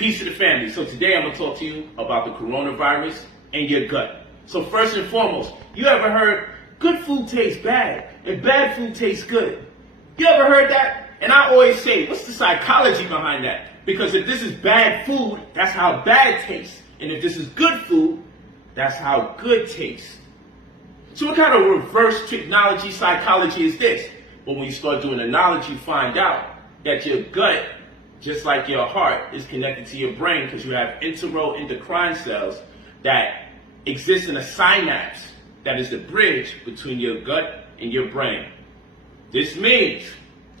Peace to the family. So today I'm going to talk to you about the coronavirus and your gut. So first and foremost, you ever heard good food tastes bad and bad food tastes good? You ever heard that? And I always say, what's the psychology behind that? Because if this is bad food, that's how bad tastes. And if this is good food, that's how good tastes. So what kind of reverse technology psychology is this? But when you start doing the knowledge, you find out that your gut, just like your heart, is connected to your brain because you have enteroendocrine cells that exist in a synapse that is the bridge between your gut and your brain. This means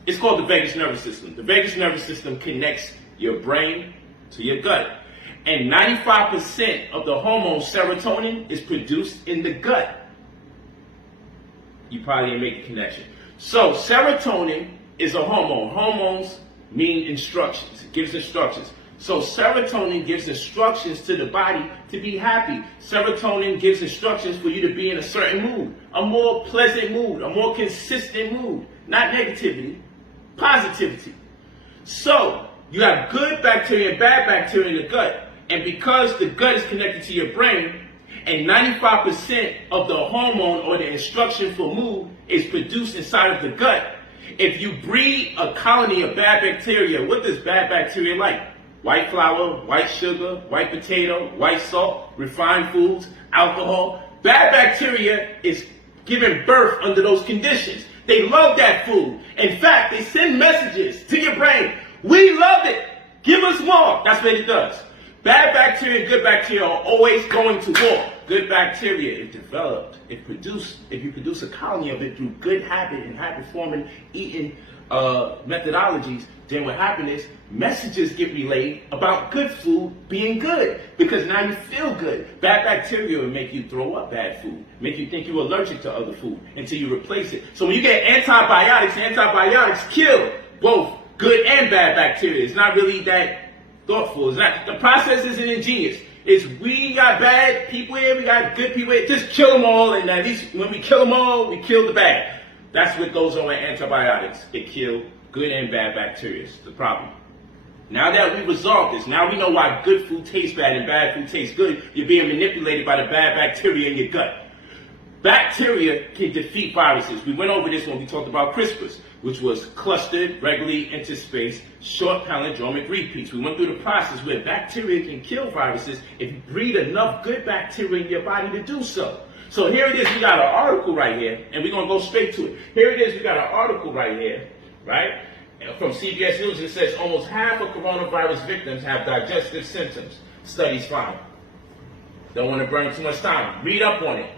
it's called the vagus nervous system. The vagus nervous system connects your brain to your gut. And 95% of the hormone serotonin is produced in the gut. You probably didn't make the connection. So serotonin is a hormone. Hormones mean instructions. It gives instructions. So serotonin gives instructions to the body to be happy. Serotonin gives instructions for you to be in a certain mood, a more pleasant mood, a more consistent mood, not negativity, positivity. So you have good bacteria and bad bacteria in the gut. And because the gut is connected to your brain, and 95% of the hormone or the instruction for mood is produced inside of the gut, if you breed a colony of bad bacteria, what does bad bacteria like? White flour, white sugar, white potato, white salt, refined foods, alcohol. Bad bacteria is giving birth under those conditions. They love that food. In fact, they send messages to your brain. We love it. Give us more. That's what it does. Bad bacteria and good bacteria are always going to war. Good bacteria, if developed, if you produce a colony of it through good habit and habit-forming eating methodologies, then what happens is messages get relayed about good food being good because now you feel good. Bad bacteria will make you throw up bad food, make you think you're allergic to other food until you replace it. So when you get antibiotics kill both good and bad bacteria. It's not really that thoughtful. It's not, the process isn't ingenious. It's we got bad people here, we got good people here. Just kill them all, and at least when we kill them all, we kill the bad. That's what goes on with antibiotics. It kills good and bad bacteria. It's the problem. Now that we resolved this, now we know why good food tastes bad and bad food tastes good. You're being manipulated by the bad bacteria in your gut. Bacteria can defeat viruses. We went over this when we talked about CRISPRs, which was clustered, regularly interspaced, short palindromic repeats. We went through the process where bacteria can kill viruses if you breed enough good bacteria in your body to do so. So here it is, we got an article right here, and we're going to go straight to it. Here it is, we got an article right here, right? From CBS News, it says almost half of coronavirus victims have digestive symptoms. Studies found. Don't want to burn too much time. Read up on it.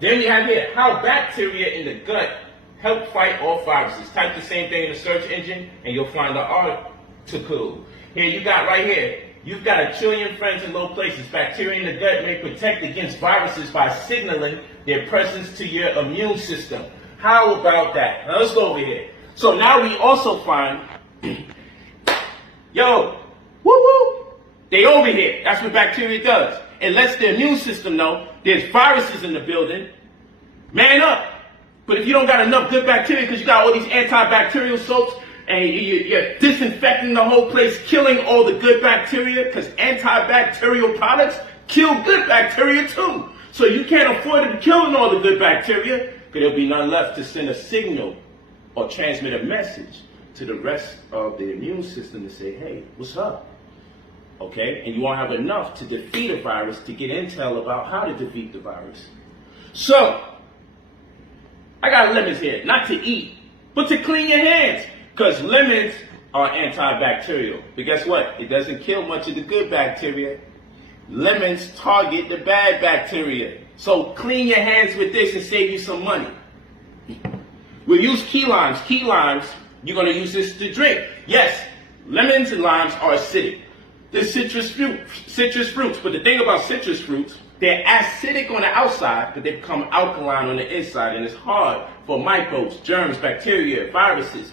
Then we have here, how bacteria in the gut help fight off viruses. Type the same thing in the search engine, and you'll find the article. Here you got right here, you've got a trillion friends in low places. Bacteria in the gut may protect against viruses by signaling their presence to your immune system. How about that? Now let's go over here. So now we also find, yo, woo-woo, they over here. That's what bacteria does. It lets the immune system know there's viruses in the building. Man up. But if you don't got enough good bacteria because you got all these antibacterial soaps and you're disinfecting the whole place, killing all the good bacteria because antibacterial products kill good bacteria too. So you can't afford to be killing all the good bacteria because there'll be none left to send a signal or transmit a message to the rest of the immune system to say, hey, what's up? Okay? And you won't have enough to defeat a virus to get intel about how to defeat the virus. So, I got lemons here, not to eat, but to clean your hands. Because lemons are antibacterial. But guess what? It doesn't kill much of the good bacteria. Lemons target the bad bacteria. So clean your hands with this and save you some money. We'll use key limes. Key limes, you're going to use this to drink. Yes, lemons and limes are acidic. They're citrus fruits. But the thing about citrus fruits, they're acidic on the outside, but they become alkaline on the inside. And it's hard for microbes, germs, bacteria, viruses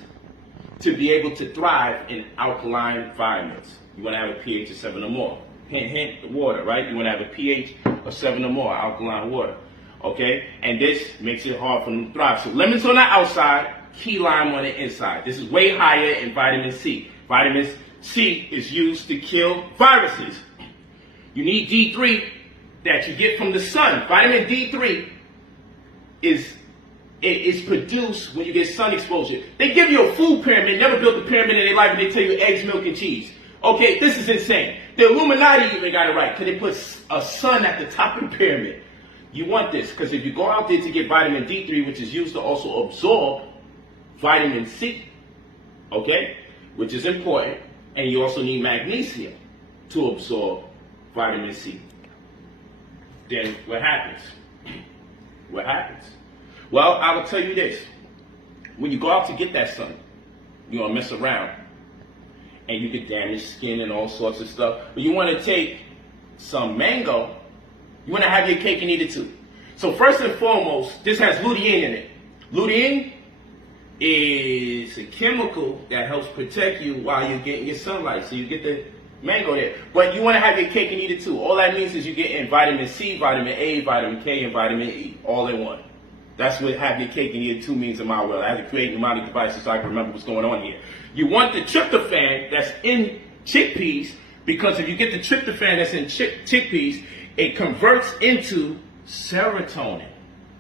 to be able to thrive in alkaline environments. You want to have a pH of 7 or more. Hint, hint, water, right? You want to have a pH of 7 or more, alkaline water. Okay? And this makes it hard for them to thrive. So lemons on the outside, key lime on the inside. This is way higher in vitamin C. Vitamin C is used to kill viruses. You need D3 that you get from the sun. Vitamin D3 is produced when you get sun exposure. They give you a food pyramid, never built a pyramid in their life, and they tell you eggs, milk, and cheese. Okay, this is insane. The Illuminati even got it right, because they put a sun at the top of the pyramid. You want this, because if you go out there to get vitamin D3, which is used to also absorb vitamin C, okay, which is important, and you also need magnesium to absorb vitamin C. Then what happens? What happens? Well, I will tell you this. When you go out to get that sun, you're going to mess around. And you could damage skin and all sorts of stuff. But you want to take some mango. You want to have your cake and eat it too. So first and foremost, this has lutein in it. Lutein is a chemical that helps protect you while you're getting your sunlight. So you get the mango there. But you want to have your cake and eat it too. All that means is you're getting vitamin C, vitamin A, vitamin K, and vitamin E all in one. That's what have your cake and eat it too means in my world. I had to create mnemonic devices so I can remember what's going on here. You want the tryptophan that's in chickpeas, because if you get the tryptophan that's in chickpeas, it converts into serotonin,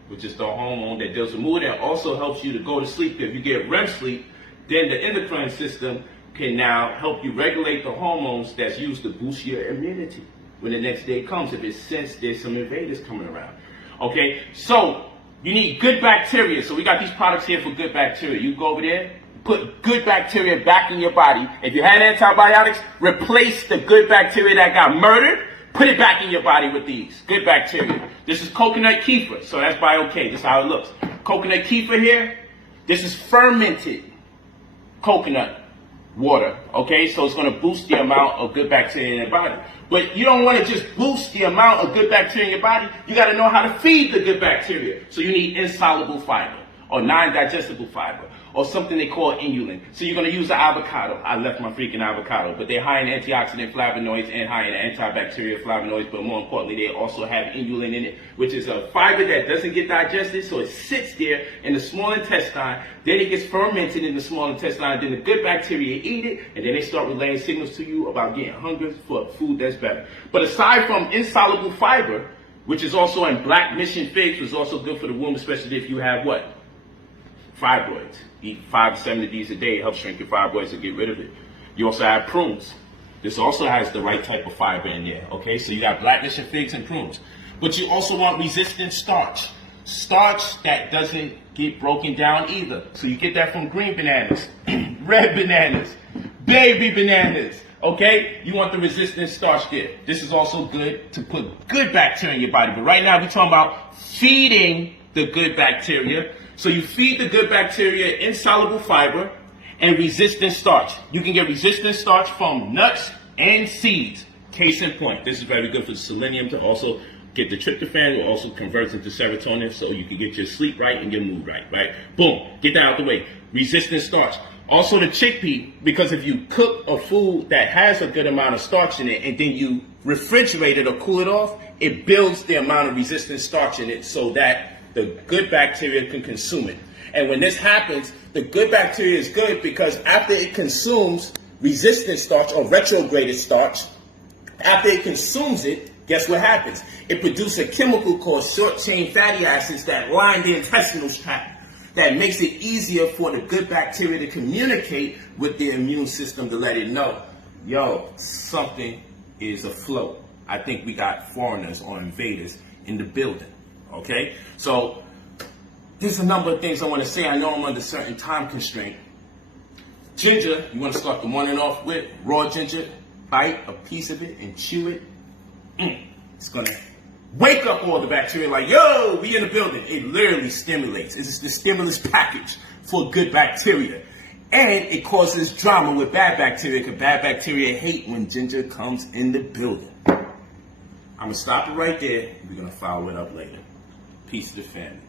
which is the hormone that deals with mood and also helps you to go to sleep. If you get REM sleep, then the endocrine system can now help you regulate the hormones that's used to boost your immunity when the next day comes, if it sensed there's some invaders coming around. Okay, so you need good bacteria. So we got these products here for good bacteria. You go over there, put good bacteria back in your body. If you had antibiotics, replace the good bacteria that got murdered, put it back in your body with these good bacteria. This is coconut kefir, so that's BioK. This is how it looks. Coconut kefir here, this is fermented coconut water, okay? So it's going to boost the amount of good bacteria in your body. But you don't want to just boost the amount of good bacteria in your body. You got to know how to feed the good bacteria. So you need insoluble fiber or non-digestible fiber or something they call inulin. So you're going to use the avocado. I left my freaking avocado. But they're high in antioxidant flavonoids and high in antibacterial flavonoids. But more importantly, they also have inulin in it, which is a fiber that doesn't get digested. So it sits there in the small intestine. Then it gets fermented in the small intestine. Then the good bacteria eat it. And then they start relaying signals to you about getting hungry for food that's better. But aside from insoluble fiber, which is also in black mission figs, which is also good for the womb, especially if you have what? Fibroids. Eat 5 to 7 of these a day. It helps shrink your fibroids and get rid of it. You also have prunes. This also has the right type of fiber in there. Okay, so you got black mission figs and prunes. But you also want resistant starch. Starch that doesn't get broken down either. So you get that from green bananas, red bananas, baby bananas. Okay, you want the resistant starch there. This is also good to put good bacteria in your body. But right now we're talking about feeding the good bacteria. So you feed the good bacteria insoluble fiber and resistant starch. You can get resistant starch from nuts and seeds. Case in point, this is very good for selenium to also get the tryptophan, it also converts into serotonin so you can get your sleep right and your mood right, right? Boom, get that out the way. Resistant starch. Also the chickpea, because if you cook a food that has a good amount of starch in it and then you refrigerate it or cool it off, it builds the amount of resistant starch in it so that the good bacteria can consume it. And when this happens, the good bacteria is good because after it consumes resistant starch or retrograded starch, after it consumes it, guess what happens? It produces a chemical called short-chain fatty acids that line the intestinal tract. That makes it easier for the good bacteria to communicate with the immune system to let it know, yo, something is afloat. I think we got foreigners or invaders in the building. Okay, so there's a number of things I want to say. I know I'm under certain time constraint. Ginger, you want to start the morning off with raw ginger. Bite a piece of it and chew it. It's gonna wake up all the bacteria like, yo, we in the building. It literally stimulates. It's the stimulus package for good bacteria. And it causes drama with bad bacteria because bad bacteria hate when ginger comes in the building. I'm gonna stop it right there. We're gonna follow it up later. Peace to the family.